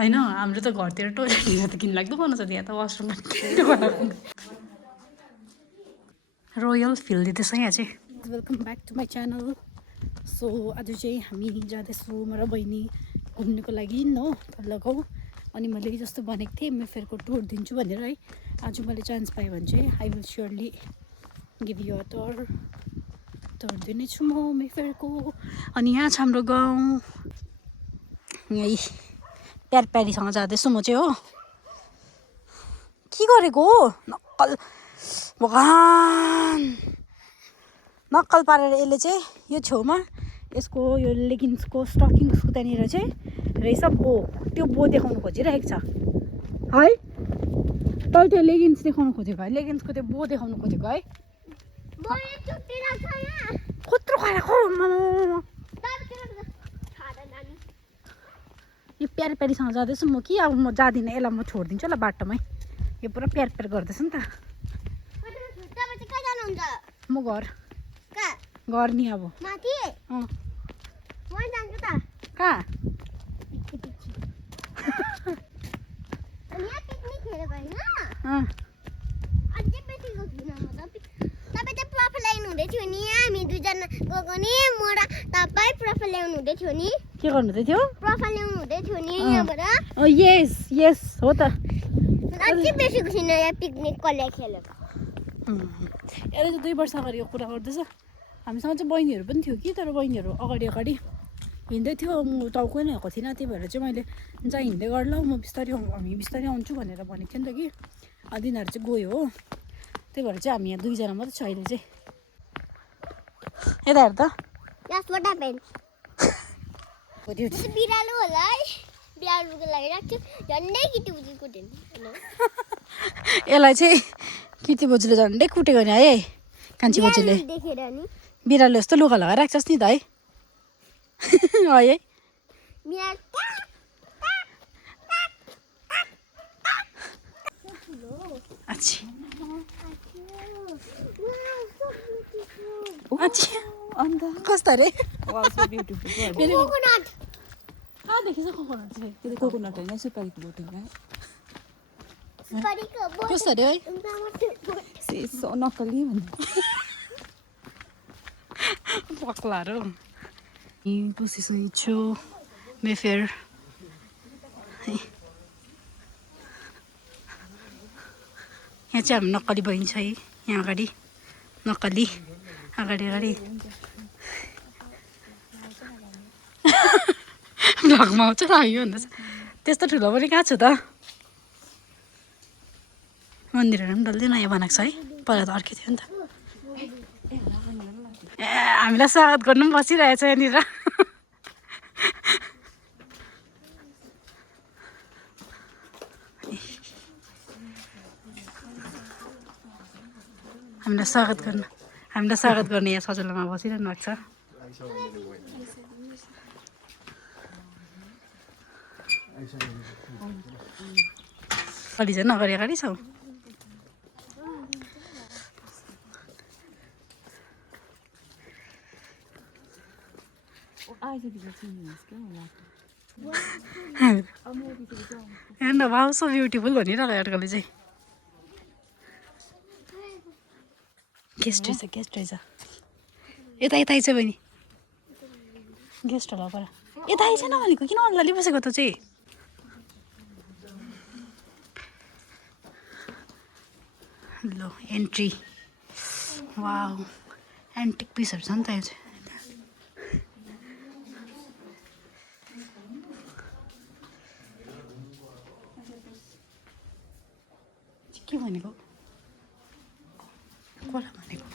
होइन हाम्रो त घरतिर टोइलेट त किन लाग्दो बनाउँछ यहाँ त वासरुम बनाएको रोयल फिल दिँदैछ यहाँ चाहिँ welcome back to my channel so आज चाहिँ हामी जाँदैछौँ म र बहिनी घुम्नुको लागि हो तल्लो गाउँ अनि मैले जस्तो भनेको थिएँ मेफेयरको टुर दिन्छु भनेर है आज मैले चान्स पाएँ भने चाहिँ I will surely give you a tour दिनेछु म मेफेयरको अनि यहाँ छ हाम्रो गाउँ यही प्यार प्यारीसँग जाँदैछु म चाहिँ हो के गरेको हो नक्कल भगवान नक्कल पारेर यसले चाहिँ यो छेउमा यसको यो लेगिन्सको स्टकिङ्सको त्यहाँनिर चाहिँ रहेछ बो त्यो बो देखाउनु खोजिरहेको छ है तैँले त्यो लेगिन्स देखाउनु खोजेको है लेगिन्सको त्यो बो देखाउनु खोजेको है कत्रो खाएको यो प्यार प्यारीसँग जाँदैछु म कि अब म जाँदिनँ यसलाई म छोडिदिन्छु होला बाटोमै यो पुरा प्यार प्यार गर्दैछ नि त म घर नि अब कहाँ के गर्नु हुँदै थियो यस यस हो त यसले चाहिँ 2 वर्ष अगाडि यो कुरा गर्दैछ हामीसँग चाहिँ बहिनीहरू पनि थियो कि तर बहिनीहरू अगाडि हिँड्दै थियो म टाउकै नै आएको थिइनँ त्यही भएर चाहिँ मैले जहाँ हिँड्दै गर ल म हामी बिस्तारै आउँछु भनेर भनेको थिएँ नि त कि तिनीहरू चाहिँ गयो हो त्यही भएर चाहिँ हामी यहाँ 2 जना मात्रै छ अहिले चाहिँ यता हेर त बिरालो होला है बिरालोको लागि राख्छु झन्डै किटी बुझी कुट्यो यसलाई चाहिँ किर्ति बोजूले झन्डै कुटेको नि है कान्छी बोजूले देखेर नि बिरालो जस्तो लुगा लगाएर राख्छस् नि त है है अन्त कस्तो अरे कहाँदेखि चाहिँ कोकोनट चाहिँ कोकोनट होइन सुपारीको बोट होइन कस्तो अरे है सेसो नक्कली भन्नु पक्लाहरू बसिसकेको छु मेफेयर यहाँ चाहिँ हाम्रो नक्कली बहिनी छ है यहाँ अगाडि नक्कली अगाडि भ्लगमा आउँछ लाग्यो भन्दैछ त्यस्तो ठुलो पनि कहाँ छु त मन्दिरहरू पनि डल्लै नयाँ बनाएको छ है पहिला त अर्कै थियो नि त ए हामीलाई स्वागत गर्नु पनि बसिरहेछ यहाँनिर हामीलाई स्वागत गर्ने यहाँ सजिलोमा बसिरहनु भएको छ कतिजना अगाडि छौ हेर्न वाउ सो ब्युटिफुल भनिरहेको अर्कोले चाहिँ गेस्ट रहेछ यता आइछ बहिनी गेस्ट होला पर यता आइछ नभनेको किन अल्लली बसेको त चाहिँ लो एन्ट्री वाउ एन्टिक पिसहरू छ नि त यो चाहिँ के भनेको कसलाई भनेको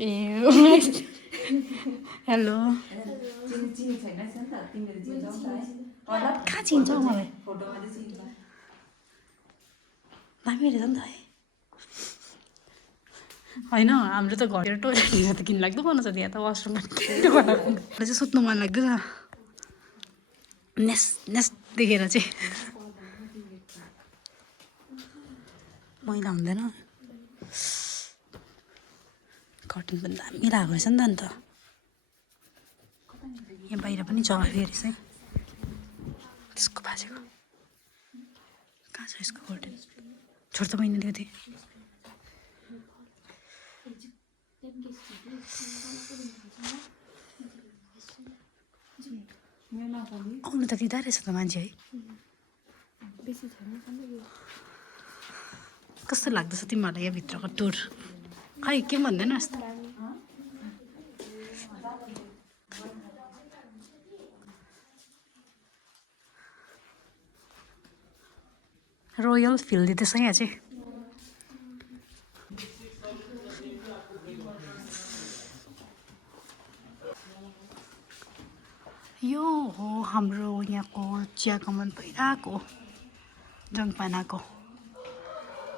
ए हेलो कहाँ चिन्छ मलाई दामी रहेछ नि त है होइन हाम्रो त घरतिर टोइलेट त किन लाग्दो बनाउँछ यहाँ त वासरुम बनाएको चाहिँ सुत्नु मन लाग्दैछ नेस देखेर चाहिँ मैला हुँदैन कटिङ पनि दामी लागेको रहेछ नि त अन्त यहाँ बाहिर पनि जग्गा फेरि चाहिँ त्यसको भाँचेको कहाँ छ यसको होटल छोड त मैले दिएको थिएँ आउनु त दिँदा रहेछ त मान्छे है कस्तो लाग्दैछ तिमीहरूलाई यहाँभित्रको टुर खै के भन्दैन यस्तो रोयल फिल दिँदैछ यहाँ चाहिँ यो हो हाम्रो यहाँको चिया कमान भइरहेको जङ्गपानाको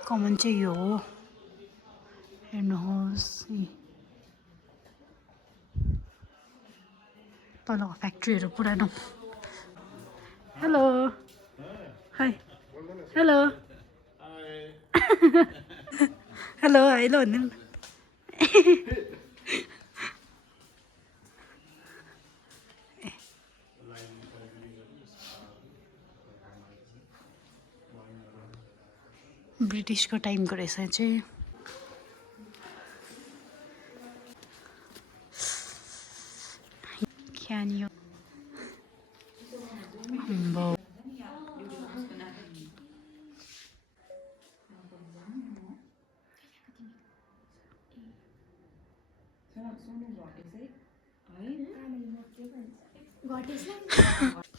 कमान चाहिँ यो हो हेर्नुहोस् तलको फ्याक्ट्रीहरू पुरानो hello hi hello hello hello भन्नु ब्रिटिसको टाइमको रहेछ चाहिँ क्यानियो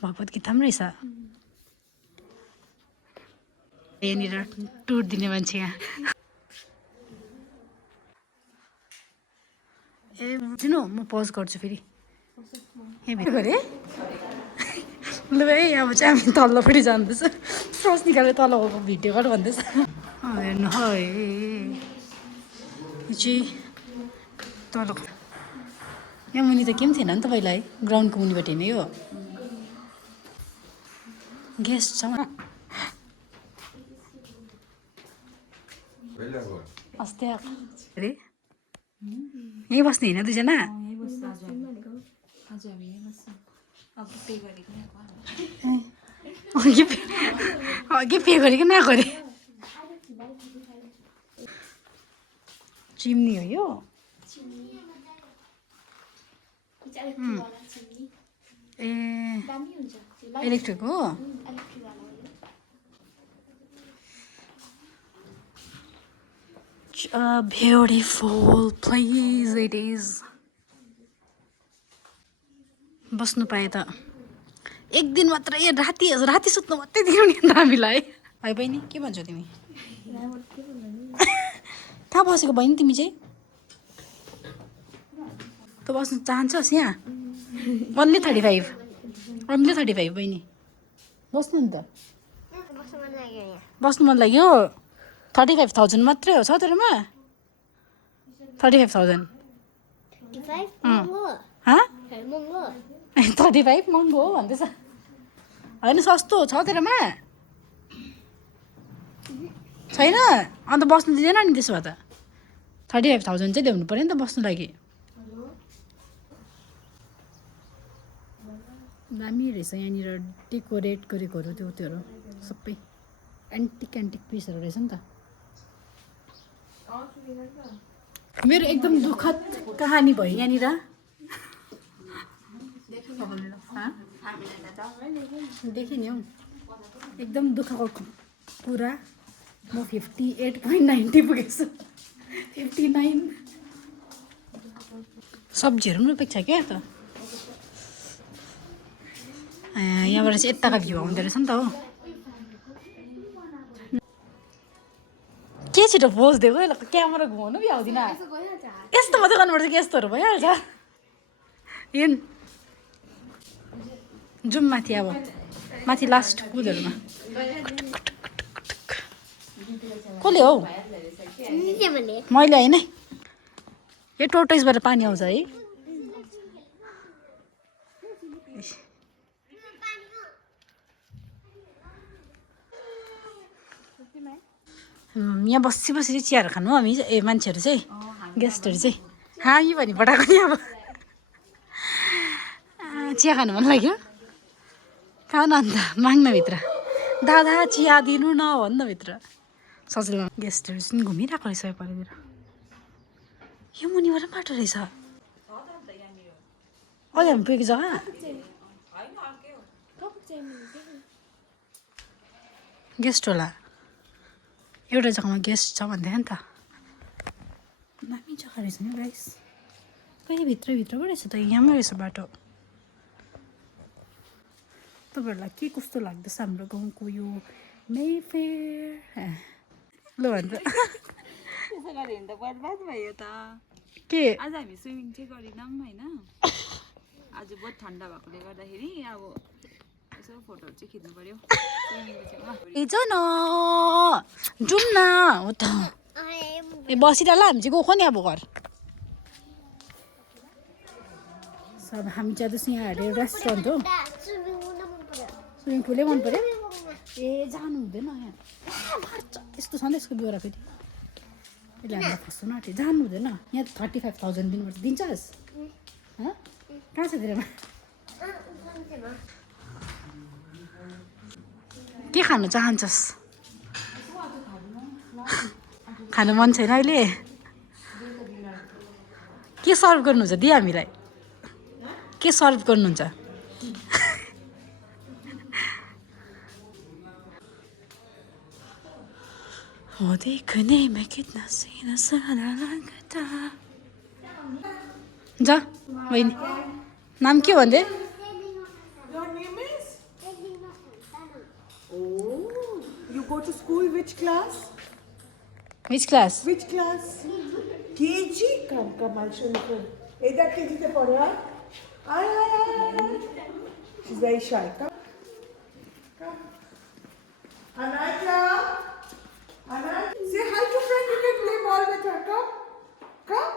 भगवत गीता पनि रहेछ यहाँनिर टुर दिने मान्छे यहाँ ए दिनु म पज गर्छु फेरि यहाँ भेट गरेँ ल भाइ अब चाहिँ हामी तल्लोपट्टि जाँदैछ फ्रस निकालेर तल भिडियो गर भन्दैछ हेर्नु है यो चाहिँ तल यहाँ मुनि त के पनि थिएन नि त पहिला है ग्राउन्डको मुनिबाट नै हो गेस्ट छ अस्ति अरे यहीँ बस्ने होइन दुईजना अघि पे गरेको नआएको अरे चिम्नी हो यो ए इलेक्ट्रिक हो A beautiful place it is. बस्नु पाए त एक दिन मात्र ए राति सुत्नु मात्रै दिनु नि त हामीलाई भाइ बहिनी के भन्छौ तिमी कहाँ बसेको बहिनी तिमी चाहिँ त बस्नु चाहन्छस् यहाँ ओन्ली 35 बहिनी बस्नु नि त बस्नु मन लाग्यो 35,000 मात्रै हो सौतेरोमा 35,000 35 महँगो हो भन्दैछ होइन सस्तो हो सौतेरोमा छैन अन्त बस्नु दिँदैन नि त्यसो भए त 35,000 चाहिँ ल्याउनु पऱ्यो नि त बस्नु लागि दामी रहेछ यहाँनिर डेकोरेट गरेकोहरू त्योहरू सबै एन्टिक पिसहरू रहेछ नि त मेरो एकदम दुःखद कहानी भयो यहाँनिर देखेँ नि हौ एकदम दुःखको कुरा म 58.90 पुगेछु 59 सब्जीहरू पनि रोपेको छ क्या त यहाँबाट चाहिँ यताको भ्यू आउँदो रहेछ नि त हो के छिटो पोज दिएको क्यामेरा घुमाउनु पनि आउँदिन यस्तो मात्रै गर्नुपर्छ कि यस्तोहरू भइहाल्छ हिँड जाउँ माथि अब माथि लास्ट पुलहरूमा कसले हौ मैले होइन यो टोर्टोइसबाट पानी आउँछ है यहाँ बसी बसी चियाहरू खानु हामी ए मान्छेहरू चाहिँ गेस्टहरू चाहिँ हामी भनी पठाएको नि अब चिया खानु मन लाग्यो खाऊ न अन्त माग्न भित्र दादा चिया दिनु न भन्न भित्र सजिलो गेस्टहरू चाहिँ घुमिरहेको रहेछ यो पालितिर यो मुनिबाट पनि बाटो रहेछ अघि हामी पुगेको जग्गा गेस्ट होला एउटा जग्गामा गेस्ट छ भन्दैन नि त दामी जग्गा रहेछ नि गाइस कहिले भित्र पो रहेछ त यहाँमै रहेछ बाटो तपाईँहरूलाई के कस्तो लाग्दैछ हाम्रो गाउँको यो मेफेयर ल भन्छ त्यसो गऱ्यो भने त बर्बाद भयो त के आज हामी स्विमिङ चाहिँ गरेनौँ होइन आज बहुत ठन्डा भएकोले गर्दाखेरि अब यसो फोटोहरू चाहिँ खिच्नु पर्यो स्विमिङको छेउमा ए जाऊ न जाउँ न हो त ए बसिरहला हामी चाहिँ गएको नि अब घर सब हामी जाँदैछौँ यहाँ हेरेर रेस्टुरेन्ट हो स्विमिङ पुलै मन पऱ्यो ए जानु हुँदैन यहाँ यस्तो छ नि यसको बेहोरा फेरि यसले हामीलाई फस्नु आँट्यो जानु हुँदैन यहाँ 35,000 दिनुपर्छ दिन्छस् कहाँ छ तेरोमा के खानु चाहन्छस् खानु मन छैन अहिले के सर्भ गर्नुहुन्छ दिए हामीलाई के सर्भ गर्नुहुन्छ वो देखने में कितना सीना सारा लगता जा बहिनी नाम के भन्दै Your name is? Oh, you go to school which class? which class Which class? KG? Come, I'll show you. Is that KG te pade hai? Ay. She's very shy. Come. Anaya. Say hi to friend. You can play ball with her. Come.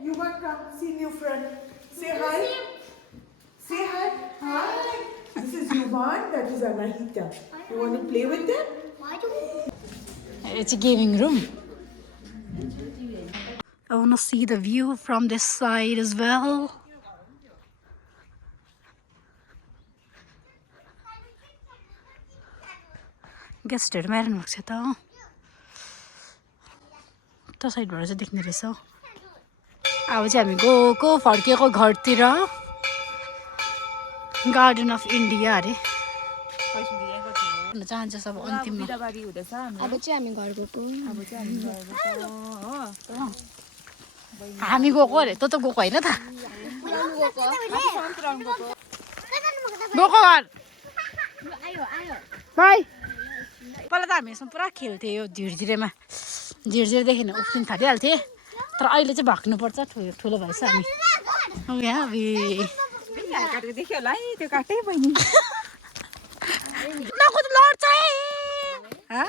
You want come see new friend. Say hi. Say hi. Hi. This is Yuvan. That is Anahita. You want to play with them? it's a gaming room I want to see the view from this side as well गेस्टहरू मारिनु भएको छ त त्यो साइडबाट चाहिँ देख्ने रहेछ अब चाहिँ हामी गएको फर्किएको घरतिर गार्डन अफ इन्डिया अरे भन्न चाहन्छ सब अन्तिममा बिदाबारी हुँदैछ हाम्रो अब चाहिँ हामी घर गएको अब चाहिँ हामी गएको हो हामी गएको अरे त गएको होइन त गएको घर बाई पहिला त हामी यसमा पुरा खेल्थ्यौँ यो झिरझिरेमा झिरझिरदेखि उफ्रिन थालिहाल्थेँ तर अहिले चाहिँ भाग्नुपर्छ ठुलो भएछ हामी अब यहाँ काटेको देख्यो होला है त्यो काटै बहिनी नकुद लड्छ है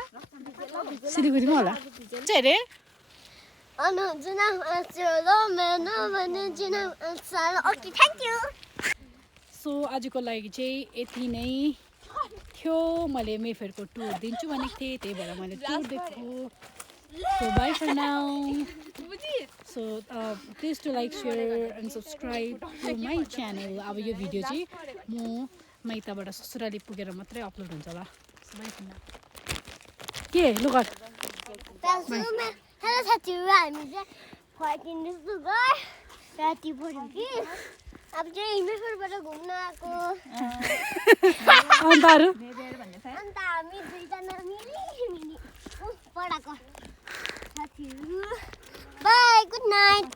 सिलगढीमा होला चाहिँ अरे ओके थ्याङ्क यू सो आजको लागि चाहिँ यति नै थियो मैले मेफेयरको टुर दिन्छु भनेको थिएँ त्यही भएर मैले टुर दिएको so bye for now so please to like share and subscribe to my channel अब यो भिडियो चाहिँ म माइतबाट ससुराली पुगेर मात्रै अपलोड हुन्छ होला बाई फर नाउ के लु गर हेलो साथीहरू हामी चाहिँ फर्किँदैछु घर राति पऱ्यो कि अब चाहिँ मेफेयरबाट घुम्न आएको अन्त अरू अन्त हामी दुईजना मिली पढाएको साथीहरू बाई गुड नाइट